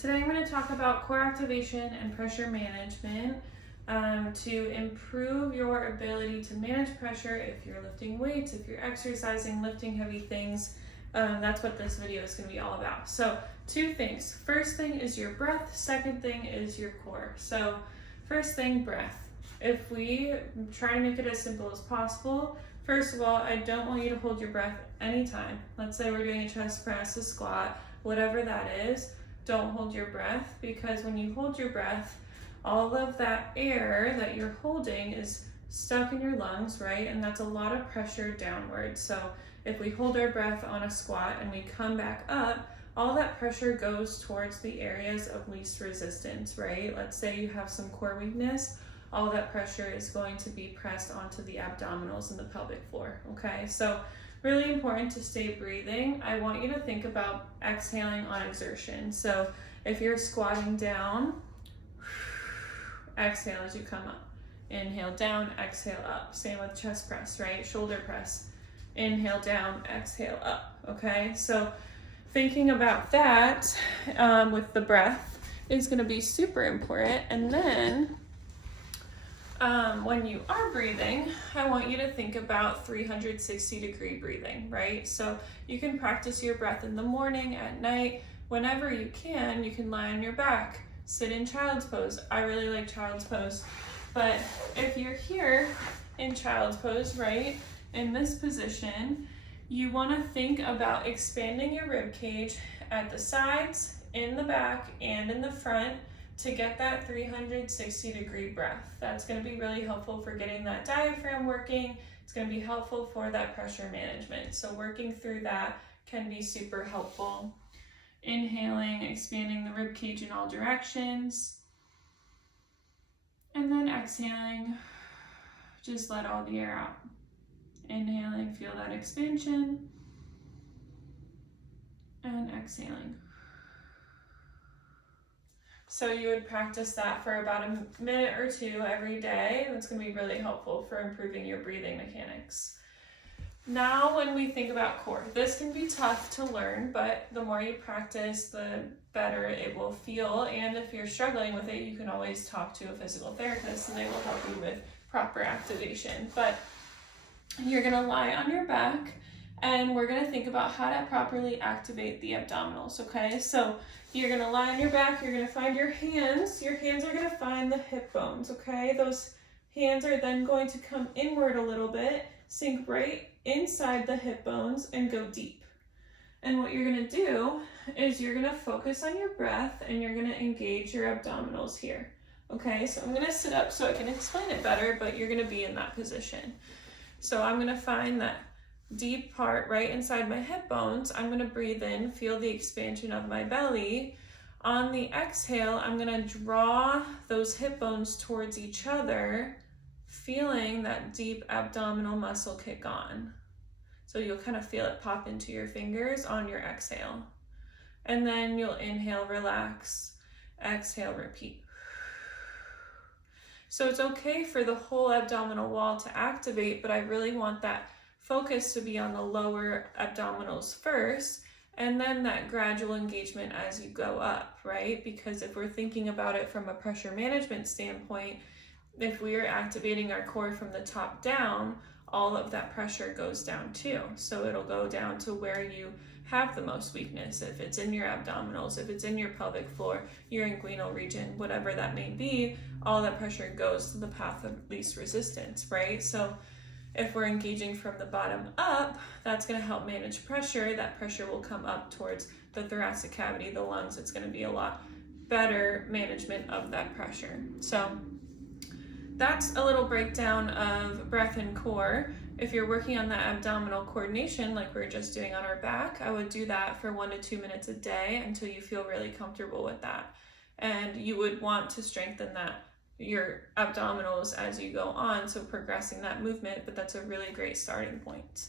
Today I'm going to talk about core activation and pressure management to improve your ability to manage pressure if you're lifting weights, if you're exercising, lifting heavy things. That's what this video is going to be all about. So two things. First thing is your breath. Second thing is your core. So first thing, breath. If we try to make it as simple as possible, first of all, I don't want you to hold your breath anytime. Let's say we're doing a chest press, a squat, whatever that is. Don't hold your breath, because when you hold your breath, all of that air that you're holding is stuck in your lungs, right? And that's a lot of pressure downward. So if we hold our breath on a squat and we come back up, all that pressure goes towards the areas of least resistance, right? Let's say you have some core weakness, all that pressure is going to be pressed onto the abdominals and the pelvic floor, okay? So really important to stay breathing. I want you to think about exhaling on exertion. So if you're squatting down, exhale as you come up. Inhale down, exhale up. Same with chest press, right? Shoulder press. Inhale down, exhale up, okay? So thinking about that with the breath is gonna be super important. And then when you are breathing, I want you to think about 360-degree breathing, right? So you can practice your breath in the morning, at night, whenever you can lie on your back, sit in child's pose. I really like child's pose, but if you're here in child's pose, right, in this position, you want to think about expanding your rib cage at the sides, in the back, and in the front, to get that 360-degree breath. That's going to be really helpful for getting that diaphragm working. It's going to be helpful for that pressure management. So working through that can be super helpful. Inhaling, expanding the rib cage in all directions. And then exhaling, just let all the air out. Inhaling, feel that expansion. And exhaling. So you would practice that for about a minute or two every day. That's going to be really helpful for improving your breathing mechanics. Now, when we think about core, this can be tough to learn, but the more you practice, the better it will feel. And if you're struggling with it, you can always talk to a physical therapist and they will help you with proper activation. But you're going to lie on your back and we're going to think about how to properly activate the abdominals, okay? So you're going to lie on your back, you're going to find your hands are going to find the hip bones, okay? Those hands are then going to come inward a little bit, sink right inside the hip bones and go deep. And what you're going to do is you're going to focus on your breath and you're going to engage your abdominals here, okay? So I'm going to sit up so I can explain it better, but you're going to be in that position. So I'm going to find that deep part right inside my hip bones. I'm going to breathe in, feel the expansion of my belly. On the exhale, I'm going to draw those hip bones towards each other, feeling that deep abdominal muscle kick on. So you'll kind of feel it pop into your fingers on your exhale. And then you'll inhale, relax, exhale, repeat. So it's okay for the whole abdominal wall to activate, but I really want that focus to be on the lower abdominals first, and then that gradual engagement as you go up, right? Because if we're thinking about it from a pressure management standpoint, if we are activating our core from the top down, all of that pressure goes down too. So it'll go down to where you have the most weakness. If it's in your abdominals, if it's in your pelvic floor, your inguinal region, whatever that may be, all that pressure goes to the path of least resistance, right? So if we're engaging from the bottom up, that's going to help manage pressure. That pressure will come up towards the thoracic cavity, the lungs. It's going to be a lot better management of that pressure. So that's a little breakdown of breath and core. If you're working on that abdominal coordination like we're just doing on our back, I would do that for 1 to 2 minutes a day until you feel really comfortable with that. And you would want to strengthen your abdominals as you go on, so progressing that movement, but that's a really great starting point.